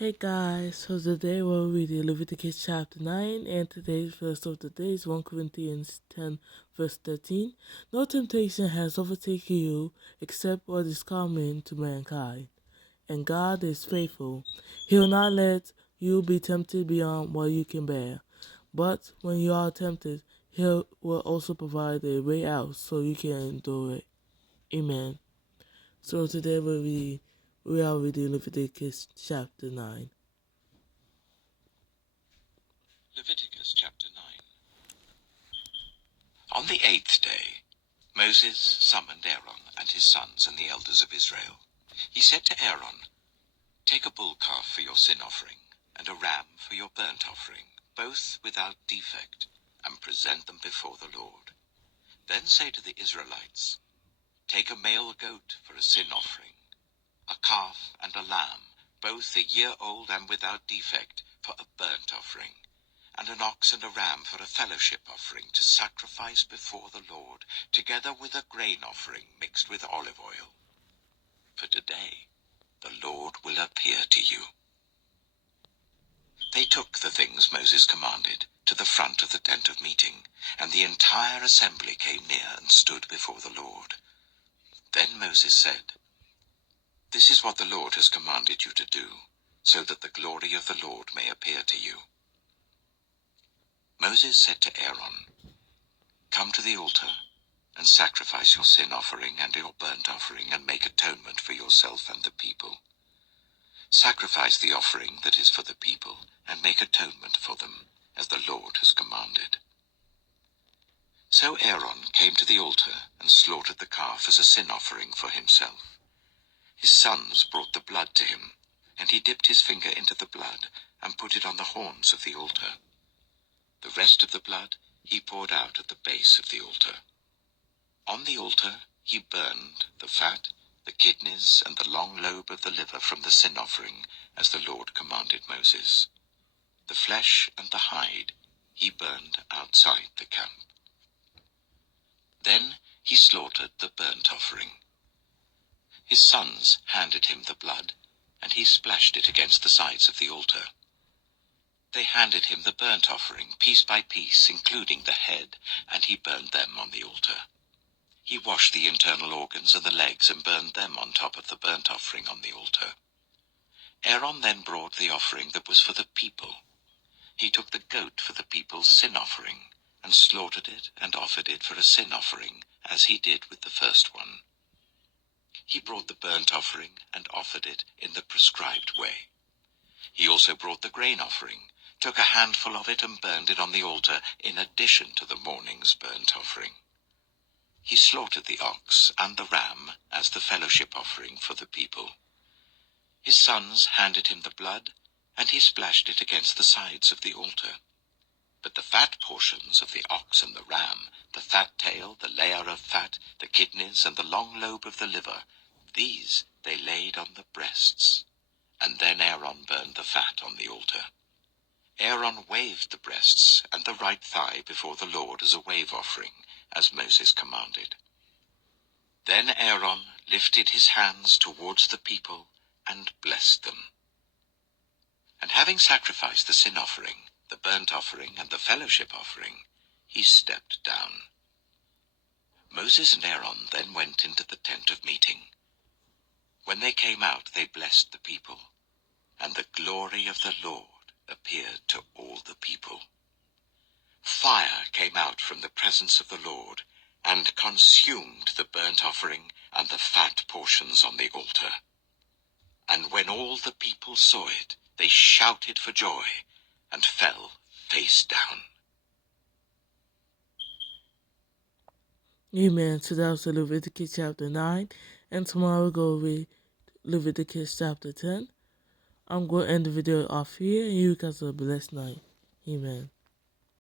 Hey guys, so today we're reading Leviticus Chapter 9, and today's verse of the day is 1 Corinthians 10 verse 13. No temptation has overtaken you except what is common to mankind, and God is faithful. He will not let you be tempted beyond what you can bear, but when you are tempted, He will also provide a way out so you can endure it. Amen. So today we are reading Leviticus Chapter 9. Leviticus Chapter 9. On the 8th day, Moses summoned Aaron and his sons and the elders of Israel. He said to Aaron, "Take a bull calf for your sin offering, and a ram for your burnt offering, both without defect, and present them before the Lord. Then say to the Israelites, take a male goat for a sin offering, a calf and a lamb, both a year old and without defect, for a burnt offering, and an ox and a ram for a fellowship offering to sacrifice before the Lord, together with a grain offering mixed with olive oil. For today the Lord will appear to you." They took the things Moses commanded to the front of the tent of meeting, and the entire assembly came near and stood before the Lord. Then Moses said, "This is what the Lord has commanded you to do, so that the glory of the Lord may appear to you." Moses said to Aaron, "Come to the altar and sacrifice your sin offering and your burnt offering, and make atonement for yourself and the people. Sacrifice the offering that is for the people, and make atonement for them, as the Lord has commanded." So Aaron came to the altar and slaughtered the calf as a sin offering for himself. His sons brought the blood to him, and he dipped his finger into the blood and put it on the horns of the altar. The rest of the blood he poured out at the base of the altar. On the altar he burned the fat, the kidneys, and the long lobe of the liver from the sin offering, as the Lord commanded Moses. The flesh and the hide he burned outside the camp. Then he slaughtered the burnt offering. His sons handed him the blood, and he splashed it against the sides of the altar. They handed him the burnt offering, piece by piece, including the head, and he burned them on the altar. He washed the internal organs and the legs and burned them on top of the burnt offering on the altar. Aaron then brought the offering that was for the people. He took the goat for the people's sin offering, and slaughtered it and offered it for a sin offering, as he did with the first one. He brought the burnt offering and offered it in the prescribed way. He also brought the grain offering, took a handful of it and burned it on the altar, in addition to the morning's burnt offering. He slaughtered the ox and the ram as the fellowship offering for the people. His sons handed him the blood, and he splashed it against the sides of the altar. But the fat portions of the ox and the ram, the fat tail, the layer of fat, the kidneys, and the long lobe of the liver, these they laid on the breasts. And then Aaron burned the fat on the altar. Aaron waved the breasts and the right thigh before the Lord as a wave offering, as Moses commanded. Then Aaron lifted his hands towards the people and blessed them. And having sacrificed the sin offering, the burnt offering, and the fellowship offering, he stepped down. Moses and Aaron then went into the tent of meeting. When they came out, they blessed the people, and the glory of the Lord appeared to all the people. Fire came out from the presence of the Lord, and consumed the burnt offering and the fat portions on the altar. And when all the people saw it, they shouted for joy, and fell face down. Amen. So that was Leviticus chapter 9, and tomorrow we'll go read Leviticus chapter 10. I'm going to end the video off here, and you guys have a blessed night. Amen.